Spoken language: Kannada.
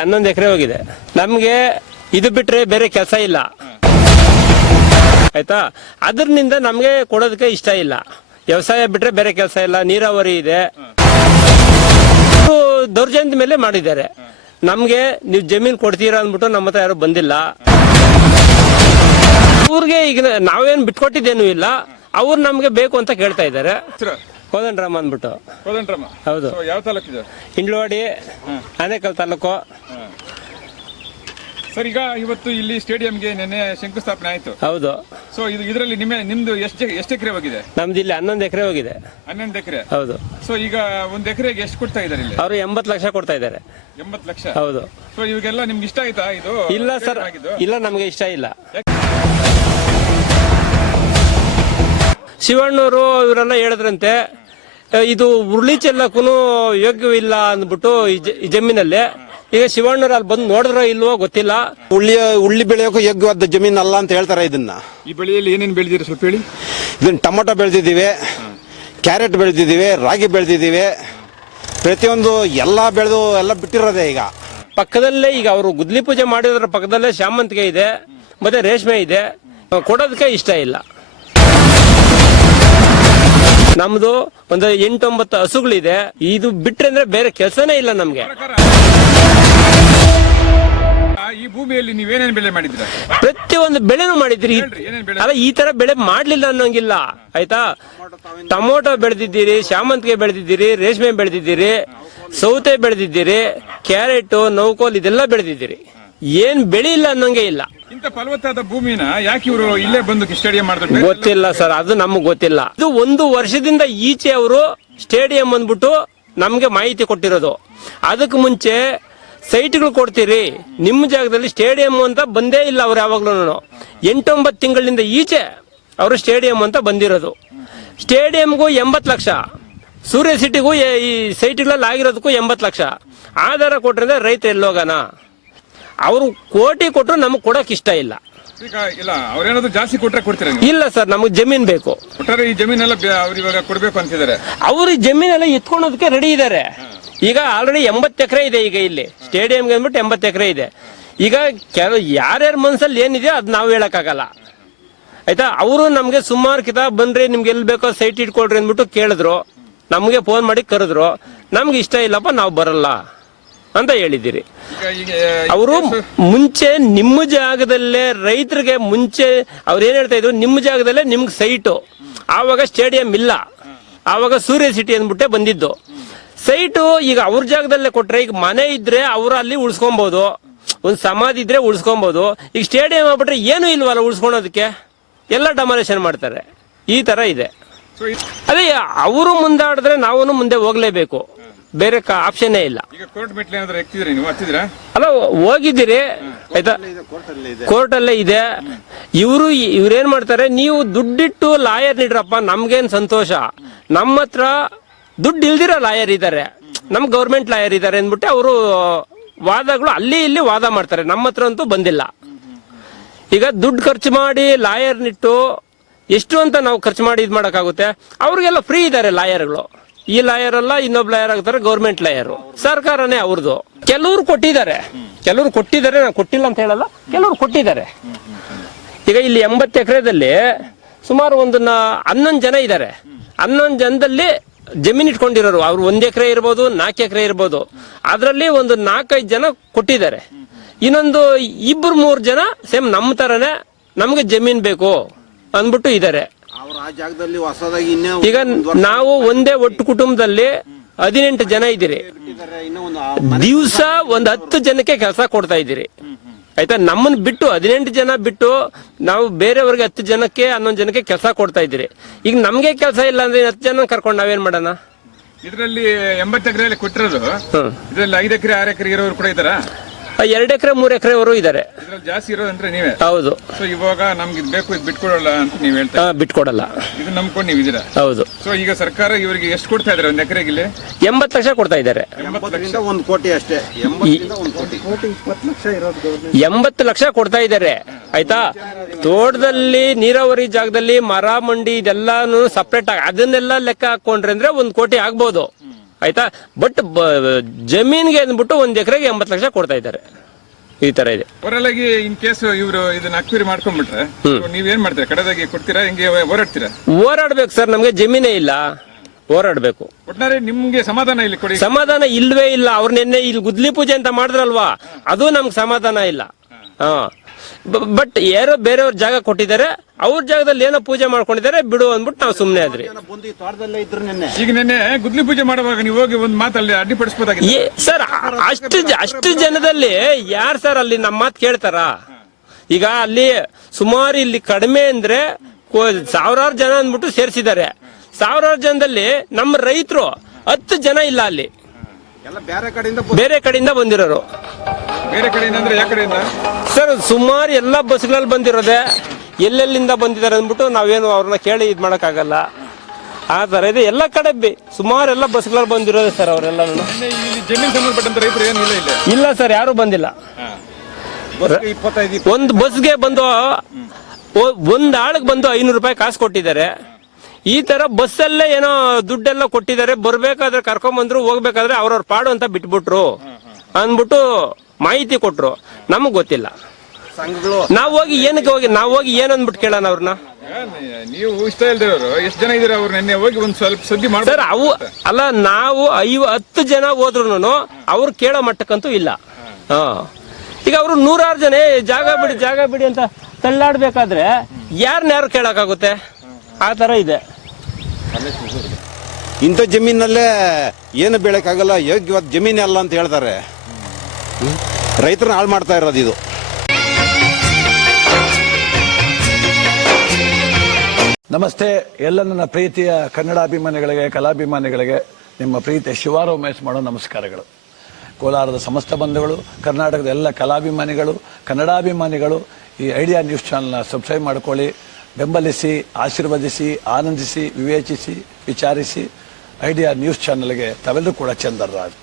11 ಎಕರೆ ಹೋಗಿದೆ. ನಮ್ಗೆ ಇದು ಬಿಟ್ರೆ ಬೇರೆ ಕೆಲಸ ಇಲ್ಲ ಆಯ್ತಾ. ಅದ್ರನಿಂದ ನಮ್ಗೆ ಕೊಡೋದಕ್ಕೆ ಇಷ್ಟ ಇಲ್ಲ. ವ್ಯವಸಾಯ ಬಿಟ್ರೆ ಬೇರೆ ಕೆಲಸ ಇಲ್ಲ, ನೀರಾವರಿ ಇದೆ. ದೌರ್ಜನ್ಯದ ಮೇಲೆ ಮಾಡಿದ್ದಾರೆ. ನಮ್ಗೆ ನೀವು ಜಮೀನ್ ಕೊಡ್ತೀರಾ ಅಂದ್ಬಿಟ್ಟು ನಮ್ಮ ಹತ್ರ ಯಾರು ಬಂದಿಲ್ಲ. ಅವ್ರಿಗೆ ಈಗ ನಾವೇನ್ ಬಿಟ್ಕೊಟ್ಟಿದ್ದೇನು ಇಲ್ಲ, ಅವ್ರು ನಮ್ಗೆ ಬೇಕು ಅಂತ ಕೇಳ್ತಾ ಇದ್ದಾರೆ. ಕೋದಂಡರಾಮ ಅಂದ್ಬಿಟ್ಟು. ಹೌದು. ಯಾವ ತಾಲೂಕಿದೆ? ಇಂಡ್ಲವಾಡಿ, ಆನೇಕಲ್ ತಾಲೂಕು. ಸರ್, ಈಗ ಇವತ್ತು ಇಲ್ಲಿ ಸ್ಟೇಡಿಯಂಗೆ ನೆನ್ನೆ ಶಂಕುಸ್ಥಾಪನೆ ಆಯ್ತು. ಹೌದು. ಸೊ ಇದರಲ್ಲಿ ನಿಮ್ದು ಎಷ್ಟು ಎಕರೆ ಹೋಗಿದೆ? ನಮ್ದು ಇಲ್ಲಿ 11 ಎಕರೆ ಹೋಗಿದೆ. 11 ಎಕರೆ. ಹೌದು. ಸೊ ಈಗ 1 ಎಕರೆಗೆ ಎಷ್ಟು ಕೊಡ್ತಾ ಇದ್ದಾರೆ ಇಲ್ಲಿ? ಅವರು 80 ಲಕ್ಷ ಕೊಡ್ತಾ ಇದ್ದಾರೆ. 80 ಲಕ್ಷ. ಹೌದು. ಸೊ ಇವಾಗೆಲ್ಲ ನಿಮ್ಗೆ ಇಷ್ಟ ಆಯ್ತಾ ಇದು? ಇಲ್ಲ ಸರ್, ಇಲ್ಲ, ನಮ್ಗೆ ಇಷ್ಟ ಇಲ್ಲ. ಶಿವಣ್ಣವರು ಇವರೆಲ್ಲ ಹೇಳಿದ್ರಂತೆ ಇದು ಉರುಳಿ ಚೆಲ್ಲಕ್ಕೂ ಯೋಗ್ಯವಿಲ್ಲ ಅಂದ್ಬಿಟ್ಟು ಈ ಜಮೀನಲ್ಲಿ. ಈಗ ಶಿವಣ್ಣರು ಅಲ್ಲಿ ಬಂದು ನೋಡಿದ್ರೋ ಇಲ್ವೋ ಗೊತ್ತಿಲ್ಲ. ಉಳ್ಳಿ ಬೆಳೆಯೋಕೆ ಯೋಗ್ಯವಾದ ಜಮೀನ್ ಅಲ್ಲ ಅಂತ ಹೇಳ್ತಾರೆ. ಇದನ್ನ ಈ ಬೆಳೆಯಲ್ಲಿ ಏನೇನು ಬೆಳೆದಿರಿ ಸ್ವಲ್ಪ ಹೇಳಿ. ಇದನ್ನ ಟೊಮೊಟೊ ಬೆಳೆದಿದ್ದೀವಿ, ಕ್ಯಾರೆಟ್ ಬೆಳೆದಿದ್ದೀವಿ, ರಾಗಿ ಬೆಳೆದಿದ್ದೀವಿ. ಪ್ರತಿಯೊಂದು ಎಲ್ಲ ಬೆಳೆದು ಎಲ್ಲ ಬಿಟ್ಟಿರೋದೆ. ಈಗ ಪಕ್ಕದಲ್ಲೇ ಈಗ ಅವರು ಗುದ್ಲಿ ಪೂಜೆ ಮಾಡಿದ್ರ ಪಕ್ಕದಲ್ಲೇ ಶಾಮಂತಿಗೆ ಇದೆ, ಮತ್ತೆ ರೇಷ್ಮೆ ಇದೆ. ಕೊಡೋದಕ್ಕೆ ಇಷ್ಟ ಇಲ್ಲ. ನಮ್ದು ಒಂದು 8-9 ಹಸುಗಳಿದೆ. ಇದು ಬಿಟ್ರೆ ಅಂದ್ರೆ ಬೇರೆ ಕೆಲಸನೇ ಇಲ್ಲ ನಮ್ಗೆ. ಈ ಭೂಮಿಯಲ್ಲಿ ನೀವೇನೇನು ಬೆಳೆ ಮಾಡಿದ್ರ? ಪ್ರತಿಯೊಂದು ಬೆಳೆನೂ ಮಾಡಿದ್ರಿ. ಅಲ್ಲ, ಈ ತರ ಬೆಳೆ ಮಾಡ್ಲಿಲ್ಲ ಅನ್ನೋಂಗಿಲ್ಲ ಆಯ್ತಾ. ಟೊಮೊಟೊ ಬೆಳೆದಿದ್ದೀರಿ, ಶಾಮಂತಿಗೆ ಬೆಳೆದಿದ್ದೀರಿ, ರೇಷ್ಮೆ ಬೆಳೆದಿದ್ದೀರಿ, ಸೌತೆ ಬೆಳೆದಿದ್ದೀರಿ, ಕ್ಯಾರೆಟ್, ನೌಕೋಲ್ ಇದೆಲ್ಲ ಬೆಳೆದಿದ್ದೀರಿ. ಏನ್ ಬೆಳೆ ಇಲ್ಲ ಅನ್ನೋಂಗೆ ಇಲ್ಲ. ಇಂತ ಫಲವತ್ತಾದ ಭೂಮಿನ ಯಾಕೆ ಇವರು ಇಲ್ಲೇ ಬಂದು ಸ್ಟೇಡಿಯಂ ಮಾಡಿದ್ರು ಗೊತ್ತಿಲ್ಲ ಸರ್, ಅದು ನಮ್ಗೆ ಗೊತ್ತಿಲ್ಲ. ಇದು 1 ವರ್ಷದಿಂದ ಈಚೆ ಅವರು ಸ್ಟೇಡಿಯಂ ಅಂದ್ಬಿಟ್ಟು ನಮ್ಗೆ ಮಾಹಿತಿ ಕೊಟ್ಟಿರೋದು. ಅದಕ್ಕೆ ಮುಂಚೆ ಸೈಟ್ಗಳು ಕೊಡ್ತೀರಿ, ನಿಮ್ಮ ಜಾಗದಲ್ಲಿ ಸ್ಟೇಡಿಯಂ ಅಂತ ಬಂದೇ ಇಲ್ಲ ಅವ್ರು ಯಾವಾಗ್ಲೂ. 8-9 ತಿಂಗಳಿಂದ ಈಚೆ ಅವರು ಸ್ಟೇಡಿಯಂ ಅಂತ ಬಂದಿರೋದು. ಸ್ಟೇಡಿಯಂಗೂ 80 ಲಕ್ಷ, ಸೂರ್ಯ ಸಿಟಿಗೂ ಈ ಸೈಟ್ಗಳಲ್ಲಿ ಆಗಿರೋದಕ್ಕೂ 80 ಲಕ್ಷ ಆಧಾರ ಕೊಟ್ರೆ ರೈತ ಎಲ್ಲೋಗನ. ಅವರು ಕೋಟಿ ಕೊಟ್ಟರು ನಮ್ಗೆ ಕೊಡಕ್ ಇಷ್ಟ ಇಲ್ಲ. ಈಗ ಇಲ್ಲ, ಅವ್ರೇನಾದ್ರು ಜಾಸ್ತಿ ಕೊಟ್ರೆ ಕೊಡ್ತೀರಾ? ಇಲ್ಲ ಸರ್, ನಮಗೆ ಜಮೀನ್ ಬೇಕು. ಒಟ್ಟಾರೆ ಈ ಜಮೀನೆಲ್ಲ ಅವ್ರು ಇವಾಗ ಕೊಡ್ಬೇಕು ಅಂತಿದ್ದಾರೆ. ಅವ್ರು ಜಮೀನೆಲ್ಲ ಎತ್ಕೊಳೋದಕ್ಕೆ ರೆಡಿ ಇದ್ದಾರೆ. ಈಗ ಆಲ್ರೆಡಿ 80 ಎಕರೆ ಇದೆ. ಈಗ ಇಲ್ಲಿ ಸ್ಟೇಡಿಯಂಗೆ ಅಂದ್ಬಿಟ್ಟು 80 ಎಕರೆ ಇದೆ. ಈಗ ಯಾರ್ಯಾರ ಮನ್ಸಲ್ಲಿ ಏನಿದೆ ಅದು ನಾವು ಹೇಳಕ್ಕಾಗಲ್ಲ ಆಯ್ತಾ. ಅವರು ನಮ್ಗೆ ಸುಮಾರು ಕಿತಾಬ್ ಬನ್ರಿ, ನಿಮ್ಗೆ ಎಲ್ಲಿ ಬೇಕೋ ಸೈಟ್ ಇಟ್ಕೊಳ್ರಿ ಅಂದ್ಬಿಟ್ಟು ಕೇಳಿದ್ರು. ನಮ್ಗೆ ಫೋನ್ ಮಾಡಿ ಕರೆದ್ರು. ನಮ್ಗೆ ಇಷ್ಟ ಇಲ್ಲಪ್ಪ, ನಾವು ಬರಲ್ಲ ಅಂತ ಹೇಳಿದ್ದೀರಿ. ಅವರು ಮುಂಚೆ ನಿಮ್ಮ ಜಾಗದಲ್ಲೇ ರೈತರಿಗೆ ಮುಂಚೆ ಅವ್ರು ಏನ್ ಹೇಳ್ತಾ ಇದ್ರು, ನಿಮ್ಮ ಜಾಗದಲ್ಲೇ ನಿಮ್ಗೆ ಸೈಟು. ಆವಾಗ ಸ್ಟೇಡಿಯಂ ಇಲ್ಲ, ಆವಾಗ ಸೂರ್ಯ ಸಿಟಿ ಅಂದ್ಬಿಟ್ಟೆ ಬಂದಿದ್ದು ಸೈಟು. ಈಗ ಅವ್ರ ಜಾಗದಲ್ಲೇ ಕೊಟ್ರೆ ಈಗ ಮನೆ ಇದ್ರೆ ಅವರು ಅಲ್ಲಿ ಉಳಿಸ್ಕೊಬಹುದು, ಒಂದು ಸಮಾಧಿ ಇದ್ರೆ ಉಳಿಸ್ಕೊಬಹುದು. ಈಗ ಸ್ಟೇಡಿಯಂ ಆಗ್ಬಿಟ್ರೆ ಏನು ಇಲ್ವಲ್ಲ ಉಳಿಸ್ಕೊಳೋದಕ್ಕೆ, ಎಲ್ಲ ಡಮಾಲೇಷನ್ ಮಾಡ್ತಾರೆ. ಈ ತರ ಇದೆ. ಅದೇ ಅವರು ಮುಂದಾಡಿದ್ರೆ ನಾವು ಮುಂದೆ ಹೋಗ್ಲೇಬೇಕು, ಬೇರೆ ಆಪ್ಷನ್ನೇ ಇಲ್ಲ. ಅಲ್ಲ, ಹೋಗಿದ್ದೀರಿ ಆಯ್ತಾ, ಕೋರ್ಟಲ್ಲೇ ಇದೆ. ಇವ್ರೇನ್ ಮಾಡ್ತಾರೆ, ನೀವು ದುಡ್ಡಿಟ್ಟು ಲಾಯರ್ ನೀಡ್ರಪ್ಪ, ನಮ್ಗೇನ್ ಸಂತೋಷ. ನಮ್ಮ ಹತ್ರ ದುಡ್ಡು ಇಲ್ದಿರೋ ಲಾಯರ್ ಇದ್ದಾರೆ, ನಮ್ ಗೌರ್ಮೆಂಟ್ ಲಾಯರ್ ಇದ್ದಾರೆ ಅಂದ್ಬಿಟ್ಟು ಅವರು ವಾದಗಳು ಅಲ್ಲಿ ಇಲ್ಲಿ ವಾದ ಮಾಡ್ತಾರೆ. ನಮ್ಮ ಹತ್ರ ಅಂತೂ ಬಂದಿಲ್ಲ. ಈಗ ದುಡ್ಡು ಖರ್ಚು ಮಾಡಿ ಲಾಯರ್ನಿಟ್ಟು ಎಷ್ಟು ಅಂತ ನಾವು ಖರ್ಚು ಮಾಡಿ ಇದ್ ಮಾಡಕ್ಕಾಗುತ್ತೆ? ಅವ್ರಿಗೆಲ್ಲ ಫ್ರೀ ಇದ್ದಾರೆ ಲಾಯರ್ಗಳು. ಈ ಲಾಯರ್ ಅಲ್ಲ, ಇನ್ನೊಬ್ಬ ಲಾಯರ್ ಆಗ್ತಾರೆ, ಗೌರ್ಮೆಂಟ್ ಲಾಯರ್, ಸರ್ಕಾರನೇ ಅವ್ರದ್ದು. ಕೆಲವ್ರು ಕೊಟ್ಟಿದ್ದಾರೆ, ನಾನು ಕೊಟ್ಟಿಲ್ಲ ಅಂತ ಹೇಳಲ್ಲ, ಕೆಲವ್ರು ಕೊಟ್ಟಿದ್ದಾರೆ. ಈಗ ಇಲ್ಲಿ 80 ಎಕರೆದಲ್ಲಿ ಸುಮಾರು ಒಂದು 11 ಜನ ಇದ್ದಾರೆ. 11 ಜನದಲ್ಲಿ ಜಮೀನ್ ಇಟ್ಕೊಂಡಿರೋರು ಅವ್ರು 1 ಎಕರೆ ಇರ್ಬೋದು, 4 ಎಕರೆ ಇರ್ಬೋದು. ಅದರಲ್ಲಿ ಒಂದು 4-5 ಜನ ಕೊಟ್ಟಿದ್ದಾರೆ. ಇನ್ನೊಂದು 2-3 ಜನ ಸೇಮ್ ನಮ್ಮ ತರನೇ ನಮ್ಗೆ ಜಮೀನ್ ಬೇಕು ಅಂದ್ಬಿಟ್ಟು ಇದ್ದಾರೆ. ಈಗ ನಾವು ಒಂದೇ ಒಟ್ಟು ಕುಟುಂಬದಲ್ಲಿ 18 ಜನ ಇದ್ದೀರಿ. ದಿವಸ ಒಂದು 10 ಜನಕ್ಕೆ ಕೆಲಸ ಕೊಡ್ತಾ ಇದ್ದೀರಿ ಆಯ್ತಾ. ನಮ್ಮನ್ನ ಬಿಟ್ಟು 18 ಜನ ಬಿಟ್ಟು ನಾವು ಬೇರೆಯವ್ರಿಗೆ 10 ಜನಕ್ಕೆ 11 ಜನಕ್ಕೆ ಕೆಲಸ ಕೊಡ್ತಾ ಇದ್ದೀರಿ. ಈಗ ನಮ್ಗೆ ಕೆಲಸ ಇಲ್ಲ ಅಂದ್ರೆ 10 ಜನ ಕರ್ಕೊಂಡು ನಾವೇನ್ ಮಾಡೋಣ? ಇದರಲ್ಲಿ 80 ಎಕರೆ ಕೊಟ್ಟಿರೋದು, ಇದರಲ್ಲಿ 5 ಎಕರೆ 6 ಎಕರೆ ಇರೋರು ಕೂಡ ಇದ್ದಾರಾ? 2 ಎಕರೆ 3 ಎಕರೆವರೆಗೂ ಇದ್ದಾರೆ. ಜಾಸ್ತಿ ಇರೋದಂದ್ರೆ ನೀವೇ? ಹೌದು. ಸೊ ಇವಾಗ ನಮ್ಗೆ ಇದು ಬೇಕು, ಇದು ಬಿಟ್ಕೊಡಲ್ಲ ಅಂತ ನೀವು ಹೇಳ್ತಾ? ಬಿಟ್ಕೊಡಲ್ಲ, ಇದು ನಂಬ್ಕೊಂಡು ನೀವು ಇದ್ದೀರಾ? ಹೌದು. ಸೊ ಈಗ ಸರ್ಕಾರ ಇವರಿಗೆ ಎಷ್ಟು ಕೊಡ್ತಾ ಇದಾರೆ? 1 ಎಕರೆಗೆ ಇಲ್ಲಿ 80 ಲಕ್ಷ ಕೊಡ್ತಾ ಇದ್ದಾರೆ. 1 ಕೋಟಿ ಅಷ್ಟೇ. 80 ಲಕ್ಷ ಕೊಡ್ತಾ ಇದ್ದಾರೆ ಆಯ್ತಾ. ತೋಟದಲ್ಲಿ ನೀರಾವರಿ ಜಾಗದಲ್ಲಿ ಮರ ಮಂಡಿ ಇದೆಲ್ಲಾನು ಸಪ್ರೇಟ್ ಆಗಿ ಅದನ್ನೆಲ್ಲ ಲೆಕ್ಕ ಹಾಕೊಂಡ್ರೆ ಅಂದ್ರೆ 1 ಕೋಟಿ ಆಗ್ಬೋದು ಆಯ್ತಾ. ಬಟ್ ಜಮೀನ್ಗೆ ಅಂದ್ಬಿಟ್ಟು 1 ಎಕರೆಗೆ 80 ಲಕ್ಷ ಕೊಡ್ತಾ ಇದ್ದಾರೆ. ಈ ತರ ಇದೆ. ಓವರಾಲ್ ಆಗಿ ಇನ್ ಕೇಸ್ ಇವರು ಇದನ್ನ ಅಕ್ವೈರಿ ಮಾಡ್ಕೊಂಡ್ಬಿಟ್ರೆ ನೀವೇನ್ ಮಾಡ್ತೀರಾ? ಕಡೆದಾಗಿ ಕೊಡ್ತೀರಾ? ಹಿಂಗೆ ಹೋರಾಡ್ತೀರಾ? ಹೋರಾಡ್ಬೇಕು ಸರ್, ನಮ್ಗೆ ಜಮೀನೇ ಇಲ್ಲ, ಹೋರಾಡ್ಬೇಕು. ಒಟ್ಟಾರೆ ನಿಮ್ಗೆ ಸಮಾಧಾನ ಇಲ್ಲಿ ಕೊಡಿ. ಸಮಾಧಾನ ಇಲ್ವೇ ಇಲ್ಲ. ಅವ್ರ ನಿನ್ನೆ ಇಲ್ಲಿ ಗುದ್ಲಿ ಪೂಜೆ ಅಂತ ಮಾಡಿದ್ರಲ್ವಾ, ಅದು ನಮ್ಗೆ ಸಮಾಧಾನ ಇಲ್ಲ. ಹಾ, ಬಟ್ ಯಾರೋ ಬೇರೆಯವ್ರ ಜಾಗ ಕೊಟ್ಟಿದ್ದಾರೆ, ಅವ್ರ ಜಾಗದಲ್ಲಿ ಏನೋ ಪೂಜೆ ಮಾಡ್ಕೊಂಡಿದ್ದಾರೆ, ಬಿಡು ಅಂದ್ಬಿಟ್ಟು ನಾವು ಸುಮ್ನೆ ಆದ್ರಿ. ಈಗ ನಿನ್ನೆ ಗುದ್ಲಿ ಪೂಜೆ ಮಾಡುವಾಗ ನೀವು ಹೋಗಿ ಒಂದ್ ಮಾತಲ್ಲಿ ಅಡ್ಡಿಪಡಿಸಬಹುದಾಗಿದೆ ಸರ್. ಅಷ್ಟು ಜನದಲ್ಲಿ ಯಾರು ಸರ್ ಅಲ್ಲಿ ನಮ್ಮ ಮಾತು ಕೇಳ್ತಾರ? ಈಗ ಅಲ್ಲಿ ಸುಮಾರು ಇಲ್ಲಿ ಕಡಿಮೆ ಅಂದ್ರೆ 1000 ಜನ ಅಂದ್ಬಿಟ್ಟು ಸೇರಿಸಿದ್ದಾರೆ. 1000 ಜನದಲ್ಲಿ ನಮ್ಮ ರೈತರು 10 ಜನ ಇಲ್ಲ ಅಲ್ಲಿ, ಬೇರೆ ಕಡೆಯಿಂದ ಬಂದಿರೋರು. ಬೇರೆ ಕಡೆಯಿಂದ ಅಂದ್ರೆ ಯಾವ ಕಡೆಯಿಂದ ಸರ್? ಸುಮಾರು ಎಲ್ಲ ಬಸ್ಗಳಲ್ಲಿ ಬಂದಿರೋದೆ, ಎಲ್ಲೆಲ್ಲಿಂದ ಬಂದಿದ್ದಾರೆ ಅಂದ್ಬಿಟ್ಟು ನಾವೇನು ಅವ್ರನ್ನ ಕೇಳಿ ಇದ್ ಮಾಡಕ್ಕಾಗಲ್ಲ. ಆ ತರ ಇದೆ. ಎಲ್ಲ ಕಡೆ ಸುಮಾರು ಎಲ್ಲ ಬಸ್ಗಳಲ್ಲಿ ಬಂದಿರೋದೆ ಸರ್ ಅವರೆಲ್ಲ. ಜಮೀನ್ ಸಂಬಂಧಪಟ್ಟಂತ ರೈತರು ಏನಿಲ್ಲ ಇಲ್ಲ? ಇಲ್ಲ ಸರ್, ಯಾರು ಬಂದಿಲ್ಲ. ಒಂದು ಬಸ್ಗೆ ಬಂದು ಒಂದ್ ಆಳಿಗೆ ಬಂದು 500 ರೂಪಾಯಿ ಕಾಸು ಕೊಟ್ಟಿದ್ದಾರೆ. ಈ ತರ ಬಸ್ಸಲ್ಲೇ ಏನೋ ದುಡ್ಡೆಲ್ಲ ಕೊಟ್ಟಿದ್ದಾರೆ. ಬರ್ಬೇಕಾದ್ರೆ ಕರ್ಕೊಂಬಂದ್ರು, ಹೋಗ್ಬೇಕಾದ್ರೆ ಅವ್ರವ್ರ ಪಾಡು ಅಂತ ಬಿಟ್ಬಿಟ್ರು ಅಂದ್ಬಿಟ್ಟು ಮಾಹಿತಿ ಕೊಟ್ರು. ನಮಗ್ ಗೊತ್ತಿಲ್ಲ. ನಾವ್ ಹೋಗಿ ಏನಂದ್ಬಿಟ್ಟು ಕೇಳೋಣ ಅವ್ರನ್ನ? ನೀವು ಇಷ್ಟ ಇಲ್ದಿರೋರು ಎಷ್ಟು ಜನ ಇದಾರೆ? ಅವ್ರು ನಿನ್ನೆ ಹೋಗಿ ಒಂದ್ ಸ್ವಲ್ಪ ಸುದ್ದಿ ಮಾಡಿ ಸರ್. ಅವು ಅಲ್ಲ, ನಾವು 10 ಜನ ಹೋದ್ರು ಅವ್ರು ಕೇಳೋ ಮಟ್ಟಕ್ಕಂತೂ ಇಲ್ಲ. ಈಗ ಅವರು 100 ಜನ ಜಾಗ ಬಿಡಿ ಅಂತ ತಳ್ಳಾಡ್ಬೇಕಾದ್ರೆ ಯಾರು ಕೇಳಕ್ಕಾಗುತ್ತೆ? ಆ ತರ ಇದೆ. ಇಂಥ ಜಮೀನಲ್ಲೇ ಏನು ಬೆಳಕಾಗಲ್ಲ, ಯೋಗ್ಯವಾದ ಜಮೀನೇ ಅಲ್ಲ ಅಂತ ಹೇಳ್ತಾರೆ. ರೈತರನ್ನ ಹಾಳು ಮಾಡ್ತಾ ಇರೋದು ಇದು. ನಮಸ್ತೆ ಎಲ್ಲ ನನ್ನ ಪ್ರೀತಿಯ ಕನ್ನಡಾಭಿಮಾನಿಗಳಿಗೆ, ಕಲಾಭಿಮಾನಿಗಳಿಗೆ ನಿಮ್ಮ ಪ್ರೀತಿಯ ಶಿವಾರ ಉಮೇಶ್ ಮಾಡೋ ನಮಸ್ಕಾರಗಳು. ಕೋಲಾರದ ಸಮಸ್ತ ಬಂಧುಗಳು, ಕರ್ನಾಟಕದ ಎಲ್ಲ ಕಲಾಭಿಮಾನಿಗಳು, ಕನ್ನಡಾಭಿಮಾನಿಗಳು ಈ ಐಡಿಯಾ ನ್ಯೂಸ್ ಚಾನಲ್ನ ಸಬ್ಸ್ಕ್ರೈಬ್ ಮಾಡ್ಕೊಳ್ಳಿ, ಬೆಂಬಲಿಸಿ, ಆಶೀರ್ವದಿಸಿ, ಆನಂದಿಸಿ, ವಿವೇಚಿಸಿ, ವಿಚಾರಿಸಿ. ಐಡಿಯಾ ನ್ಯೂಸ್ ಚಾನಲ್ಗೆ ತಾವೆಲ್ಲರೂ ಕೂಡ ಚಂದರ್ರಾಜ್.